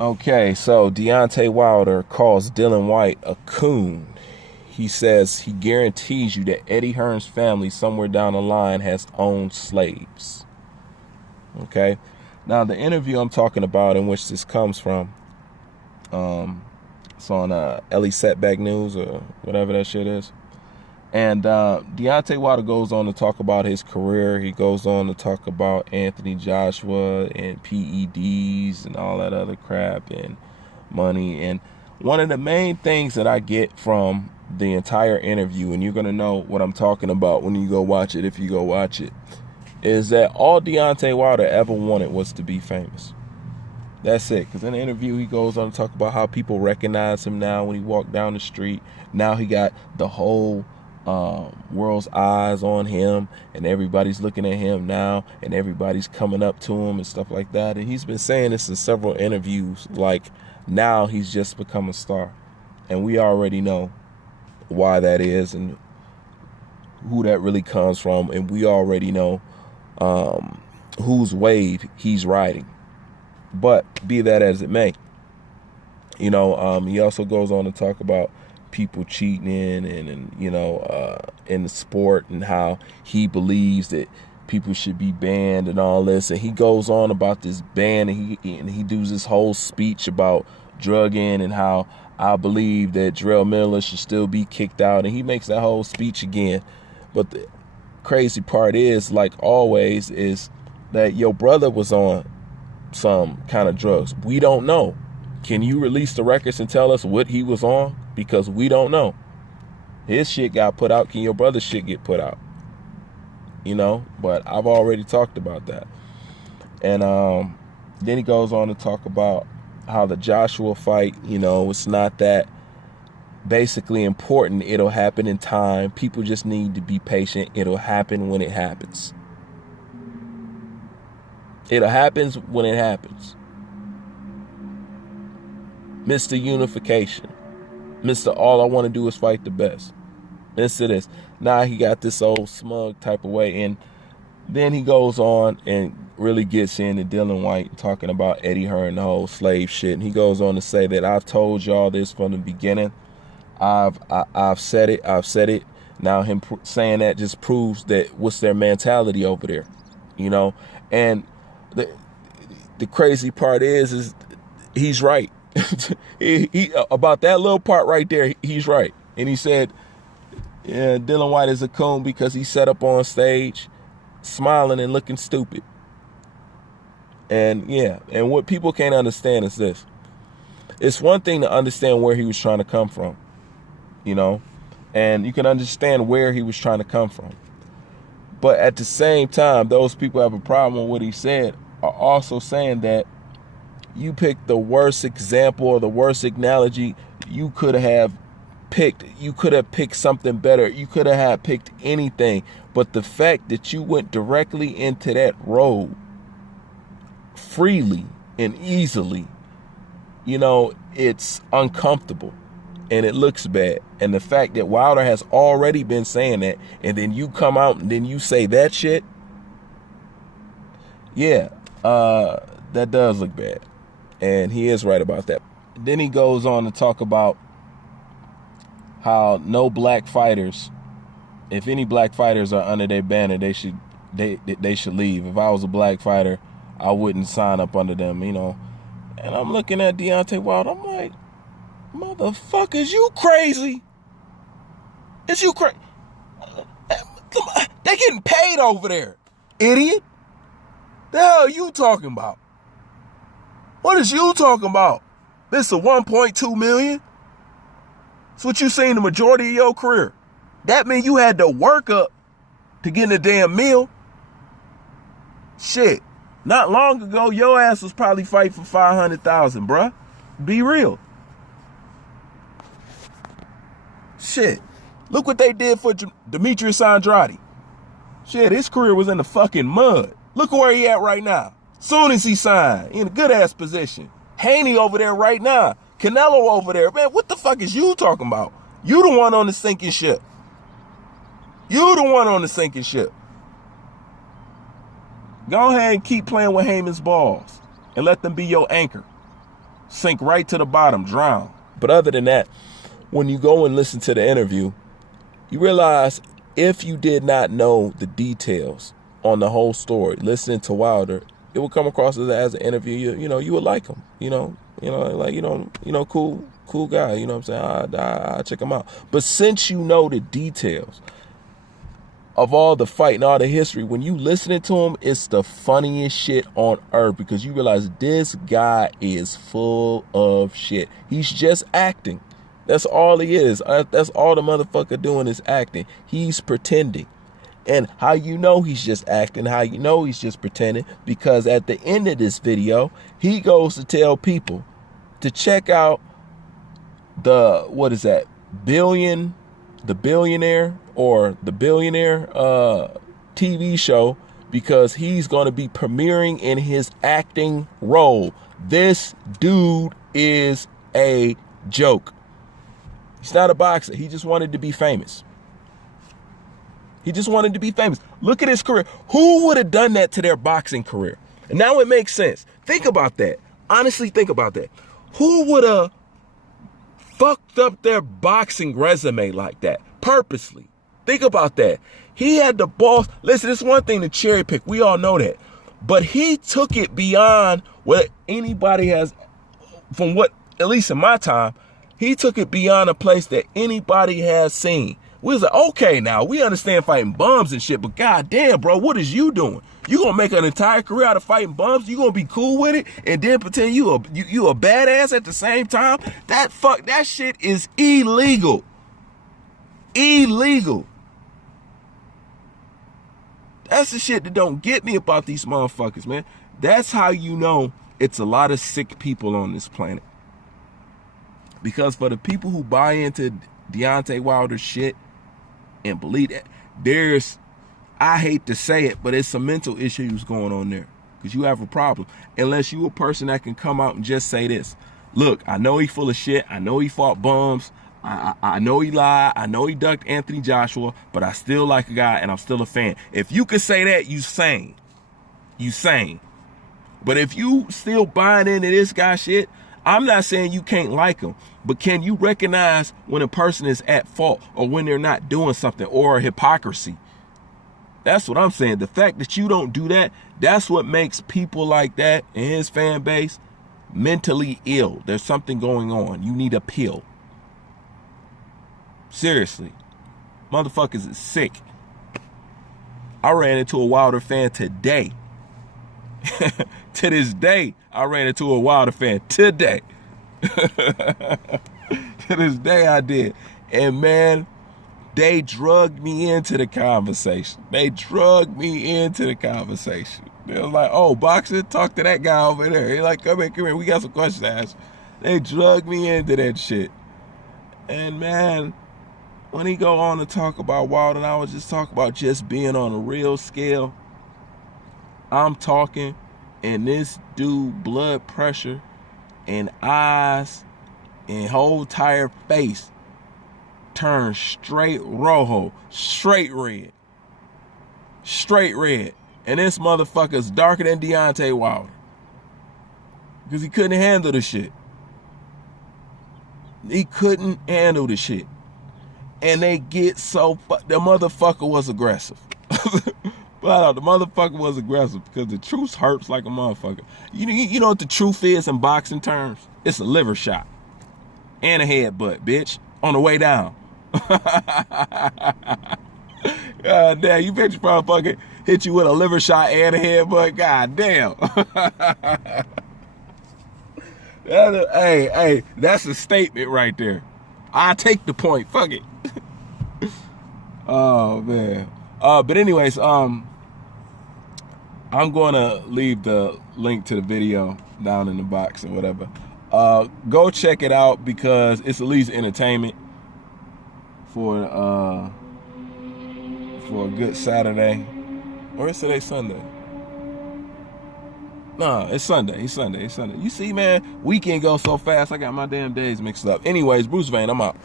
Okay, so Deontay Wilder calls Dillian Whyte a coon. He says he guarantees you that Eddie Hearn's family somewhere down the line has owned slaves. Okay, now the interview I'm talking about, in which this comes from, it's on Ellie Setback News or whatever that shit is. And Deontay Wilder goes on to talk about his career. He goes on to talk about Anthony Joshua and PEDs and all that other crap and money. And one of the main things that I get from the entire interview, and you're going to know what I'm talking about when you go watch it, if you go watch it, is that all Deontay Wilder ever wanted was to be famous. That's it. Because in the interview, he goes on to talk about how people recognize him now when he walked down the street. Now he got the whole world's eyes on him, and everybody's looking at him now, and everybody's coming up to him and stuff like that. And he's been saying this in several interviews, like now he's just become a star, and we already know why that is and who that really comes from, and we already know whose wave he's riding. But be that as it may, he also goes on to talk about people cheating in in the sport, and how he believes that people should be banned and all this. And he goes on about this ban, and he does this whole speech about drugging and how I believe that Jarrell Miller should still be kicked out, and he makes that whole speech again. But the crazy part is, like always, is that your brother was on some kind of drugs. We don't know. Can you release the records and tell us what he was on? Because we don't know. His shit got put out. Can your brother's shit get put out? But I've already talked about that. And then he goes on to talk about how the Joshua fight, it's not that basically important. It'll happen in time. People just need to be patient. It'll happen when it happens. It happens when it happens. Mr. Unification. Mr. All I want to do is fight the best. Mr. This. Now he got this old smug type of way. And then he goes on and really gets into Dillian Whyte, talking about Eddie Hearn, the whole slave shit. And he goes on to say that I've told y'all this from the beginning. I've said it. Now him saying that just proves that what's their mentality over there, And the crazy part is he's right. he about that little part right there, he's right. And he said, yeah, Dillian Whyte is a coon because he sat up on stage smiling and looking stupid. And what people can't understand is this. It's one thing to understand where he was trying to come from, and you can understand where he was trying to come from. But at the same time, those people have a problem with what he said are also saying that you picked the worst example or the worst analogy you could have picked. You could have picked something better. You could have picked anything. But the fact that you went directly into that road freely and easily, it's uncomfortable and it looks bad. And the fact that Wilder has already been saying that, and then you come out and then you say that shit, that does look bad. And he is right about that. Then he goes on to talk about how no black fighters, if any black fighters are under their banner, they should leave. If I was a black fighter, I wouldn't sign up under them, And I'm looking at Deontay Wilder, I'm like, motherfuckers, you crazy? Is you crazy? They getting paid over there, idiot. The hell are you talking about? What is you talking about? This is a 1.2 million? That's what you seen the majority of your career. That means you had to work up to get in a damn meal. Shit. Not long ago, your ass was probably fighting for 500,000, bruh. Be real. Shit. Look what they did for Demetrius Andrade. Shit, his career was in the fucking mud. Look where he at right now. Soon as he signed, in a good-ass position. Haney over there right now. Canelo over there. Man, what the fuck is you talking about? You the one on the sinking ship. You the one on the sinking ship. Go ahead and keep playing with Heyman's balls and let them be your anchor. Sink right to the bottom, drown. But other than that, when you go and listen to the interview, you realize if you did not know the details on the whole story, listening to Wilder, it would come across as an interview. You would like him. Cool guy. You know what I'm saying? I check him out. But since you know the details of all the fight and all the history, when you listening to him, it's the funniest shit on earth, because you realize this guy is full of shit. He's just acting. That's all he is. That's all the motherfucker doing is acting. He's pretending. And how you know he's just acting, how you know he's just pretending, because at the end of this video, he goes to tell people to check out the billionaire TV show, because he's going to be premiering in his acting role. This dude is a joke. He's not a boxer. He just wanted to be famous. Look at his career. Who would have done that to their boxing career? And now it makes sense. Think about that. Honestly, think about that. Who would have fucked up their boxing resume like that purposely? Think about that. He had the balls. Listen, it's one thing to cherry pick. We all know that. But he took it beyond what anybody has, from what, at least in my time, he took it beyond a place that anybody has seen. We was like, okay, now we understand fighting bums and shit, but goddamn, bro, what is you doing? You gonna make an entire career out of fighting bums? You gonna be cool with it and then pretend you a badass at the same time? That shit is illegal. Illegal. That's the shit that don't get me about these motherfuckers, man. That's how you know it's a lot of sick people on this planet. Because for the people who buy into Deontay Wilder's shit and believe that, I hate to say it, but it's some mental issues going on there. Because you have a problem. Unless you a person that can come out and just say this. Look, I know he full of shit. I know he fought bums. I know he lied. I know he ducked Anthony Joshua. But I still like a guy and I'm still a fan. If you could say that, you sane. You sane. But if you still buying into this guy shit, I'm not saying you can't like him, but can you recognize when a person is at fault or when they're not doing something, or hypocrisy? That's what I'm saying. The fact that you don't do that, that's what makes people like that in his fan base mentally ill. There's something going on. You need a pill. Seriously. Motherfuckers is sick. I ran into a Wilder fan today. To this day, I ran into a Wilder fan today. To this day, I did. And man, they drugged me into the conversation. They were like, oh, boxer, talk to that guy over there. He's like, come here, we got some questions to ask. They drugged me into that shit. And man, when he go on to talk about Wilder, and I was just talking about just being on a real scale, I'm talking, and this dude blood pressure and eyes and whole entire face turned straight rojo, straight red. And this motherfucker's darker than Deontay Wilder. Because he couldn't handle the shit. And they get so, the motherfucker was aggressive. But the motherfucker was aggressive because the truth hurts like a motherfucker. You know what the truth is in boxing terms? It's a liver shot and a headbutt, bitch, on the way down. God damn, you bitch motherfucker hit you with a liver shot and a headbutt. God damn. Hey, that's a statement right there. I take the point. Fuck it. Oh man. But anyways, I'm going to leave the link to the video down in the box and whatever. Go check it out because it's at least entertainment for a good Saturday. Or is today Sunday? No, it's Sunday. It's Sunday. You see, man, weekend goes so fast. I got my damn days mixed up. Anyways, Bruce Vane, I'm out.